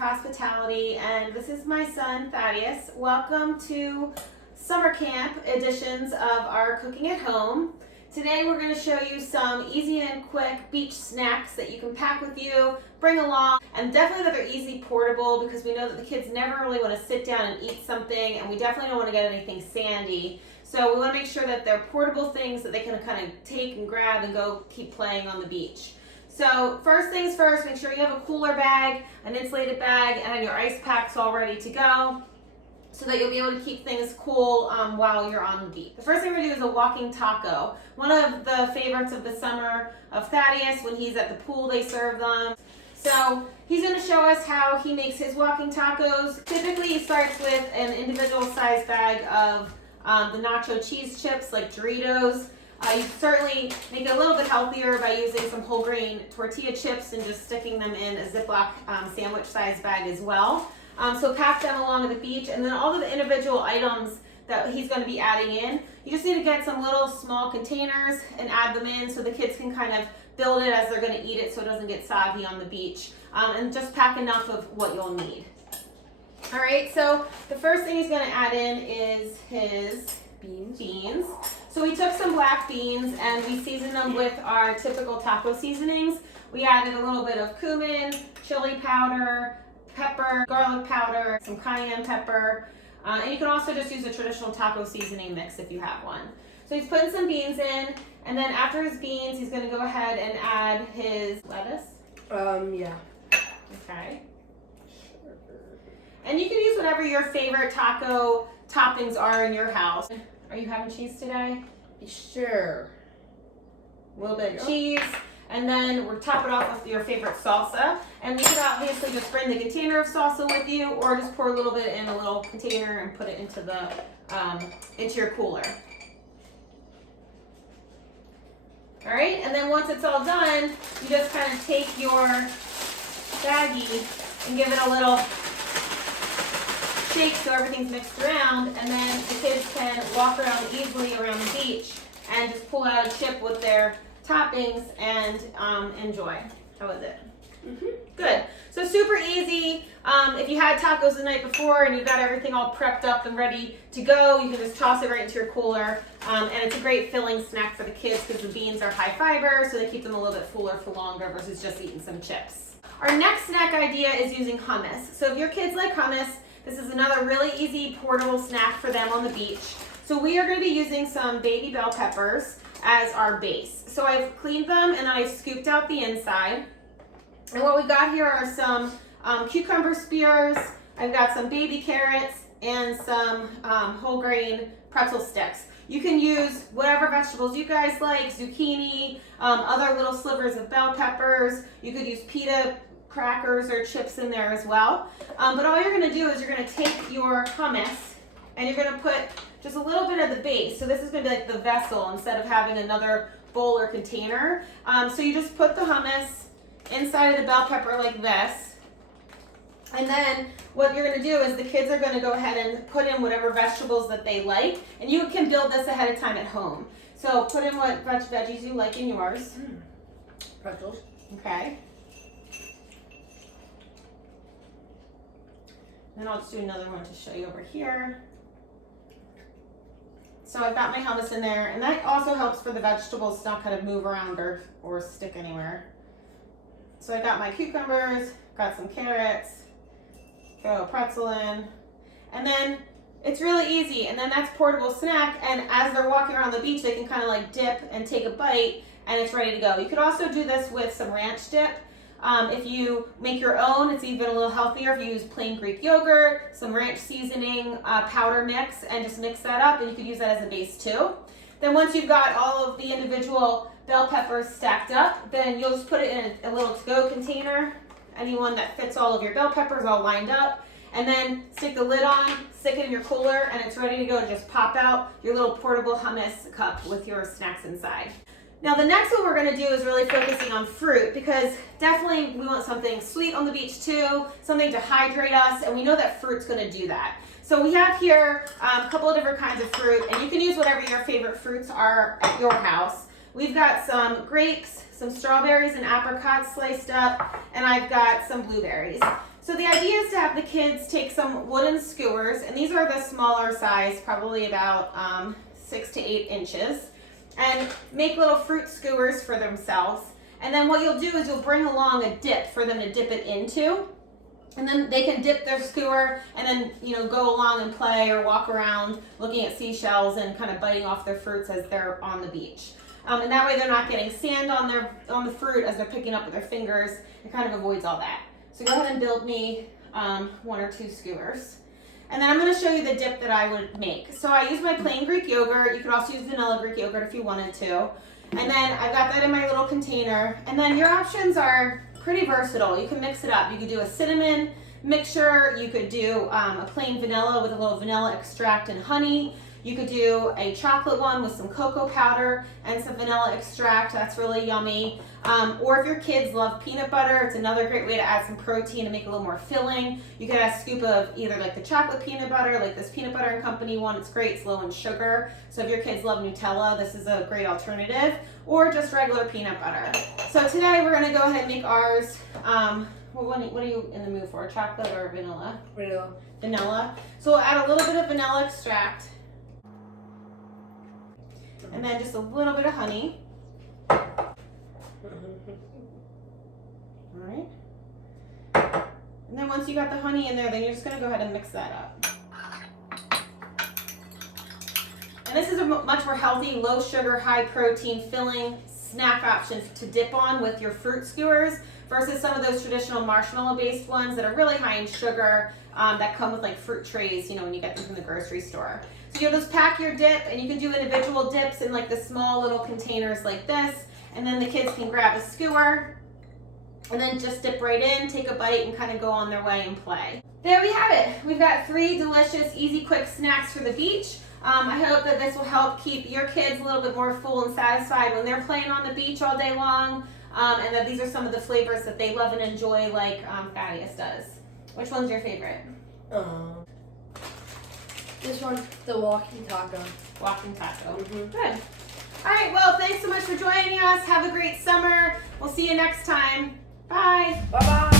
Hospitality, and this is my son Thaddeus. Welcome to summer camp editions of our cooking at home. Today we're going to show you some easy and quick beach snacks that you can pack with you, bring along, and definitely that they're easy portable because we know that the kids never really want to sit down and eat something, and we definitely don't want to get anything sandy. So we want to make sure that they're portable things that they can kind of take and grab and go keep playing on the beach. So first things first, make sure you have a cooler bag, an insulated bag, and your ice packs all ready to go so that you'll be able to keep things cool while you're on the beach. The first thing we're going to do is a walking taco. One of the favorites of the summer of Thaddeus, when he's at the pool, they serve them. So he's going to show us how he makes his walking tacos. Typically he starts with an individual size bag of the nacho cheese chips like Doritos. You can certainly make it a little bit healthier by using some whole grain tortilla chips and just sticking them in a Ziploc sandwich size bag as well. So pack them along at the beach, and then all of the individual items that he's going to be adding in, you just need to get some little small containers and add them in so the kids can kind of build it as they're going to eat it so it doesn't get soggy on the beach. And just pack enough of what you'll need. All right, so the first thing he's going to add in is his beans. So we took some black beans and we seasoned them with our typical taco seasonings. We added a little bit of cumin, chili powder, pepper, garlic powder, some cayenne pepper, and you can also just use a traditional taco seasoning mix if you have one. So he's putting some beans in, and then after his beans, he's going to go ahead and add his lettuce. Yeah. Okay. And you can use whatever your favorite taco toppings are in your house. Are you having cheese today? Sure. A little bit of cheese, and then we'll top it off with your favorite salsa. And you can obviously just bring the container of salsa with you, or just pour a little bit in a little container and put it into your cooler. All right, and then once it's all done, you just kind of take your baggie and give it a little shake so everything's mixed around, and then the kids can walk around easily around the beach and just pull out a chip with their toppings and enjoy. How was it? Good. So super easy. If you had tacos the night before and you've got everything all prepped up and ready to go, you can just toss it right into your cooler. And it's a great filling snack for the kids because the beans are high fiber, so they keep them a little bit fuller for longer versus just eating some chips. Our next snack idea is using hummus. So if your kids like hummus, this is another really easy portable snack for them on the beach. So we are going to be using some baby bell peppers as our base. So I've cleaned them and I've scooped out the inside. And what we've got here are some cucumber spears. I've got some baby carrots and some whole grain pretzel sticks. You can use whatever vegetables you guys like, zucchini, other little slivers of bell peppers. You could use pita crackers or chips in there as well. But all you're going to do is you're going to take your hummus and you're going to put just a little bit of the base. So this is going to be like the vessel instead of having another bowl or container. So you just put the hummus inside of the bell pepper like this. And then what you're going to do is the kids are going to go ahead and put in whatever vegetables that they like. And you can build this ahead of time at home. So put in what veggies you like in yours. Pretzels. Okay. Then I'll just do another one to show you over here. So I've got my hummus in there, and that also helps for the vegetables to not kind of move around or stick anywhere. So I got my cucumbers, got some carrots, throw a pretzel in, and then it's really easy, and then that's portable snack, and as they're walking around the beach, they can kind of like dip and take a bite, and it's ready to go. You could also do this with some ranch dip. If you make your own, it's even a little healthier if you use plain Greek yogurt, some ranch seasoning powder mix, and just mix that up, and you could use that as a base too. Then once you've got all of the individual bell peppers stacked up, then you'll just put it in a little to-go container, anyone that fits all of your bell peppers all lined up, and then stick the lid on, stick it in your cooler, and it's ready to go to just pop out your little portable hummus cup with your snacks inside. Now the next one we're going to do is really focusing on fruit because definitely we want something sweet on the beach too, something to hydrate us, and we know that fruit's going to do that. So we have here a couple of different kinds of fruit, and you can use whatever your favorite fruits are at your house. We've got some grapes, some strawberries and apricots sliced up, and I've got some blueberries. So So the idea is to have the kids take some wooden skewers, and these are the smaller size, probably about 6 to 8 inches, and make little fruit skewers for themselves. And then what you'll do is you'll bring along a dip for them to dip it into. And then they can dip their skewer and then, go along and play or walk around looking at seashells and kind of biting off their fruits as they're on the beach. And that way they're not getting sand on the fruit as they're picking up with their fingers. It kind of avoids all that. So go ahead and build me 1 or 2 skewers. And then I'm going to show you the dip that I would make. So I use my plain Greek yogurt. You could also use vanilla Greek yogurt if you wanted to. And then I've got that in my little container. And then your options are pretty versatile. You can mix it up. You could do a cinnamon mixture. You could do a plain vanilla with a little vanilla extract and honey. You could do a chocolate one with some cocoa powder and some vanilla extract. That's really yummy. Or if your kids love peanut butter, it's another great way to add some protein and make it a little more filling. You could add a scoop of either like the chocolate peanut butter, like this Peanut Butter and Company one. It's great. It's low in sugar. So if your kids love Nutella, this is a great alternative. Or just regular peanut butter. So today we're going to go ahead and make ours. What are you in the mood for? Chocolate or vanilla? Vanilla. Vanilla. So we'll add a little bit of vanilla extract. And then just a little bit of honey. All right. And then once you got the honey in there, then you're just going to go ahead and mix that up. And this is a much more healthy, low sugar, high protein filling snack option to dip on with your fruit skewers versus some of those traditional marshmallow based ones that are really high in sugar that come with like fruit trays, when you get them from the grocery store. So you'll just pack your dip, and you can do individual dips in like the small little containers like this, and then the kids can grab a skewer and then just dip right in, take a bite, and kind of go on their way and play. There we have it. We've got 3 delicious, easy, quick snacks for the beach. I hope that this will help keep your kids a little bit more full and satisfied when they're playing on the beach all day long, and that these are some of the flavors that they love and enjoy like Thaddeus does. Which one's your favorite? This one, the walking taco. Walking taco. Mm-hmm. Good. All right, well, thanks so much for joining us. Have a great summer. We'll see you next time. Bye. Bye-bye.